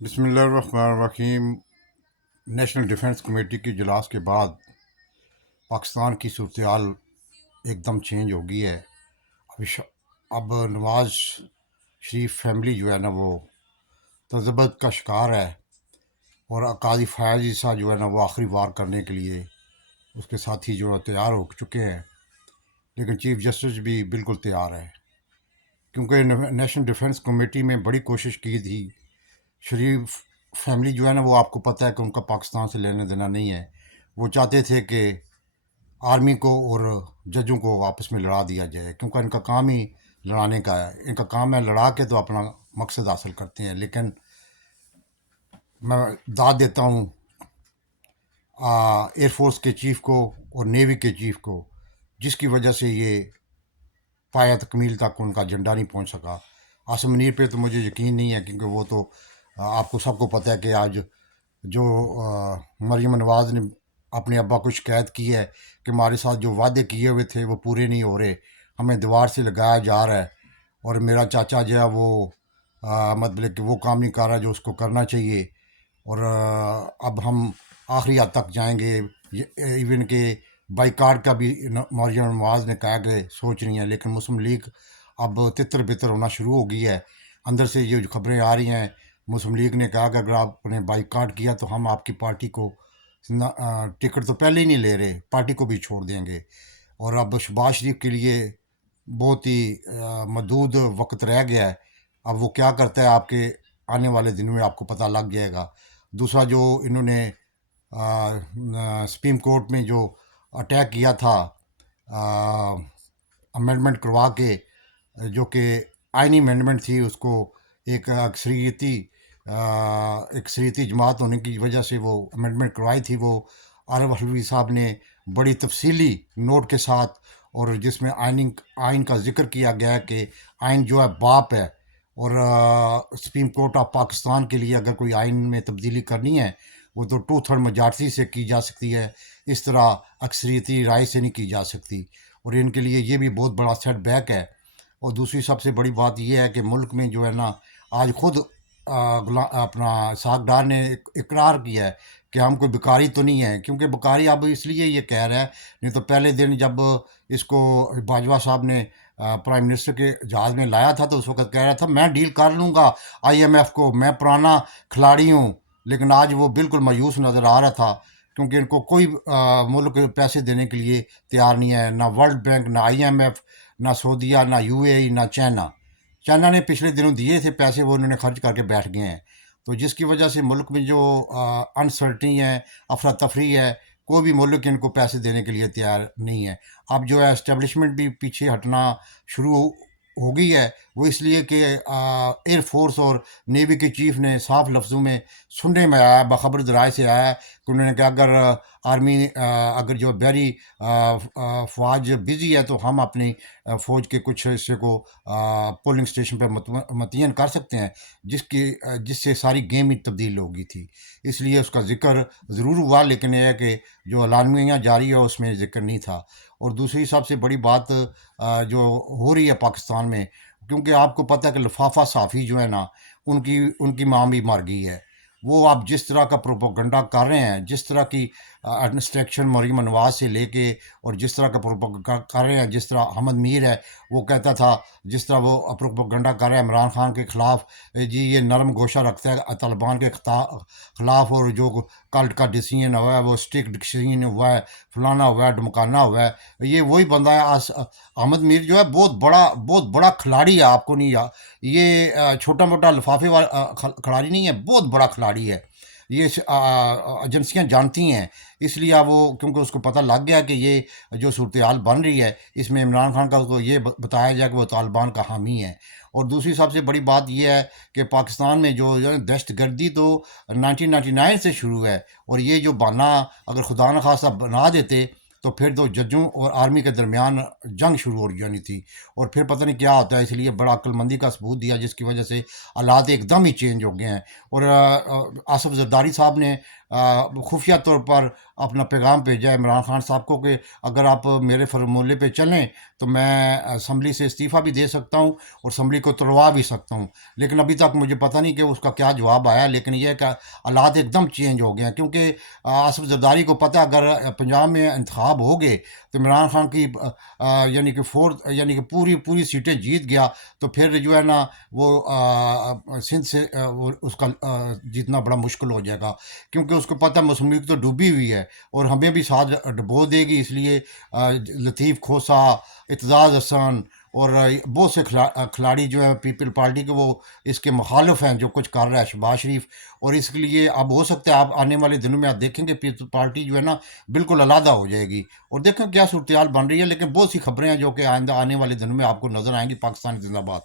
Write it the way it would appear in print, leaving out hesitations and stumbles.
بسم اللہ الرحمن الرحیم۔ نیشنل ڈیفنس کمیٹی کے اجلاس کے بعد پاکستان کی صورتحال ایک دم چینج ہو گئی ہے۔ اب نواز شریف فیملی جو ہے نا وہ تذبذب کا شکار ہے، اور قاضی فیاض عیسیٰ جو ہے نا وہ آخری وار کرنے کے لیے اس کے ساتھی جو ہے تیار ہو چکے ہیں، لیکن چیف جسٹس بھی بالکل تیار ہے، کیونکہ نیشنل ڈیفنس کمیٹی میں بڑی کوشش کی تھی۔ شریف فیملی جو ہے نا وہ آپ کو پتہ ہے کہ ان کا پاکستان سے لینے دینا نہیں ہے۔ وہ چاہتے تھے کہ آرمی کو اور ججوں کو آپس میں لڑا دیا جائے، کیونکہ ان کا کام ہی لڑانے کا ہے، ان کا کام ہے لڑا کے تو اپنا مقصد حاصل کرتے ہیں۔ لیکن میں داد دیتا ہوں ایئر فورس کے چیف کو اور نیوی کے چیف کو، جس کی وجہ سے یہ پایا تکمیل تک ان کا جھنڈا نہیں پہنچ سکا۔ عاصم منیر پہ تو مجھے یقین نہیں ہے، کیونکہ وہ تو آپ کو سب کو پتہ ہے کہ آج جو مریم نواز نے اپنے ابا کو شکایت کی ہے کہ ہمارے ساتھ جو وعدے کیے ہوئے تھے وہ پورے نہیں ہو رہے، ہمیں دیوار سے لگایا جا رہا ہے، اور میرا چاچا جو ہے وہ مطلب کہ وہ کام نہیں کر رہا جو اس کو کرنا چاہیے، اور اب ہم آخری حد تک جائیں گے۔ ایون کہ بائیکاٹ کا بھی مریم نواز نے کہا کہ سوچ رہی ہیں، لیکن مسلم لیگ اب تتر بتر ہونا شروع ہو گئی ہے۔ اندر سے یہ جو خبریں آ رہی ہیں، مسلم لیگ نے کہا کہ اگر آپ نے بائیکاٹ کیا تو ہم آپ کی پارٹی کو ٹکٹ تو پہلے ہی نہیں لے رہے، پارٹی کو بھی چھوڑ دیں گے۔ اور اب شہباز شریف کے لیے بہت ہی محدود وقت رہ گیا ہے، اب وہ کیا کرتا ہے آپ کے آنے والے دنوں میں آپ کو پتہ لگ جائے گا۔ دوسرا جو انہوں نے سپریم کورٹ میں جو اٹیک کیا تھا امینڈمنٹ کروا کے، جو کہ آئینی امینڈمنٹ تھی، اس کو ایک اکثریتی جماعت ہونے کی وجہ سے وہ امینڈمنٹ کروائی تھی، وہ عارف حلوی صاحب نے بڑی تفصیلی نوٹ کے ساتھ، اور جس میں آئین کا ذکر کیا گیا ہے کہ آئین جو ہے باپ ہے، اور سپریم کورٹ آف پاکستان کے لیے اگر کوئی آئین میں تبدیلی کرنی ہے وہ تو 2/3 میجارٹی سے کی جا سکتی ہے، اس طرح اکثریتی رائے سے نہیں کی جا سکتی، اور ان کے لیے یہ بھی بہت بڑا سیٹ بیک ہے۔ اور دوسری سب سے بڑی بات یہ ہے کہ ملک میں جو ہے نا آج خود اپنا اسحاق ڈار نے اقرار کیا ہے کہ ہم کوئی بیکاری تو نہیں ہے، کیونکہ بیکاری اب اس لیے یہ کہہ رہا ہے، نہیں تو پہلے دن جب اس کو باجوہ صاحب نے پرائم منسٹر کے جہاز میں لایا تھا تو اس وقت کہہ رہا تھا میں ڈیل کر لوں گا IMF کو، میں پرانا کھلاڑی ہوں، لیکن آج وہ بالکل مایوس نظر آ رہا تھا، کیونکہ ان کو کوئی ملک پیسے دینے کے لیے تیار نہیں ہے، نہ ورلڈ بینک، نہ IMF، نہ سعودیہ، نہ UAE، نہ چائنا نے پچھلے دنوں دیے تھے پیسے، وہ انہوں نے خرچ کر کے بیٹھ گئے ہیں، تو جس کی وجہ سے ملک میں جو انسرٹنی ہے، افراتفری ہے، کوئی بھی ملک ان کو پیسے دینے کے لیے تیار نہیں ہے۔ اب جو ہے اسٹیبلشمنٹ بھی پیچھے ہٹنا شروع ہو گئی ہے، وہ اس لیے کہ ایئر فورس اور نیوی کے چیف نے صاف لفظوں میں سننے میں آیا، بخبر ذرائع سے آیا کہ انہوں نے کہا اگر آرمی اگر جو بحری فوج بزی ہے تو ہم اپنی فوج کے کچھ حصے کو پولنگ اسٹیشن پہ متعین کر سکتے ہیں، جس سے ساری گیم ہی تبدیل ہو گئی تھی، اس لیے اس کا ذکر ضرور ہوا، لیکن یہ ہے کہ جو اعلامیہ جاری ہے اس میں ذکر نہیں تھا۔ اور دوسری سب سے بڑی بات جو ہو رہی ہے پاکستان میں، کیونکہ آپ کو پتہ ہے کہ لفافہ صحافی جو ہے نا ان کی ماں بھی مر گئی ہے، وہ آپ جس طرح کا پروپیگنڈا کر رہے ہیں، جس طرح کی انسٹرکشن مریم نواز سے لے کے، اور جس طرح کا پروپیگنڈا کر رہے ہیں، جس طرح احمد میر ہے وہ کہتا تھا، جس طرح وہ پروپیگنڈا کر رہے ہیں عمران خان کے خلاف، جی یہ نرم گوشہ رکھتا ہے طالبان کے خلاف، اور جو کلٹ کا ڈیسیژن ہوا ہے وہ اسٹرکٹ ڈیسیژن ہوا ہے، فلانا ہوا ہے، ڈمکانا ہوا ہے، یہ وہی بندہ ہے۔ احمد میر جو ہے بہت بڑا کھلاڑی ہے، آپ کو نہیں یہ چھوٹا موٹا لفافے والا کھلاڑی نہیں ہے، بہت بڑا کھلاڑی ہے، یہ ایجنسیاں جانتی ہیں، اس لیے اب وہ کیونکہ اس کو پتہ لگ گیا کہ یہ جو صورتحال بن رہی ہے اس میں عمران خان کا کو یہ بتایا جائے کہ وہ طالبان کا حامی ہے۔ اور دوسری سب سے بڑی بات یہ ہے کہ پاکستان میں جو دہشت گردی تو 1999 سے شروع ہے، اور یہ جو بہانہ اگر خدا نخواستہ بنا دیتے تو پھر تو ججوں اور آرمی کے درمیان جنگ شروع ہو جانی تھی، اور پھر پتہ نہیں کیا ہوتا ہے، اس لیے بڑا عقل مندی کا ثبوت دیا، جس کی وجہ سے حالات ایک دم ہی چینج ہو گئے ہیں۔ اور آصف زرداری صاحب نے خفیہ طور پر اپنا پیغام بھیجا ہے عمران خان صاحب کو کہ اگر آپ میرے فرمولے پہ چلیں تو میں اسمبلی سے استعفیٰ بھی دے سکتا ہوں اور اسمبلی کو توڑوا بھی سکتا ہوں. لیکن ابھی تک مجھے پتہ نہیں کہ اس کا کیا جواب آیا. لیکن یہ ہے کہ حالات ایک دم چینج ہو گئے ہیں، کیونکہ آصف زرداری کو پتہ اگر پنجاب میں انتخاب ہو گئے تو عمران خان کی یعنی کہ یعنی کہ پوری سیٹیں جیت گیا تو پھر جو ہے نا وہ سندھ سے اس کا جیتنا بڑا مشکل ہو جائے گا، کیونکہ اس کو پتہ مسلم لیگ تو ڈوبی ہوئی ہے اور ہمیں بھی ساتھ ڈبو دے گی. اس لیے لطیف کھوسا، اعتزاز حسن اور بہت سے کھلاڑی جو ہے پیپل پارٹی کے وہ اس کے مخالف ہیں جو کچھ کر رہا ہے شہباز شریف. اور اس کے لیے اب ہو سکتا ہے آپ آنے والے دنوں میں آپ دیکھیں گے پیپل پارٹی جو ہے نا بالکل علیحدہ ہو جائے گی، اور دیکھیں کیا صورتحال بن رہی ہے. لیکن بہت سی خبریں ہیں جو کہ آئندہ آنے والے دنوں میں آپ کو نظر آئیں گی. پاکستان زندہ باد.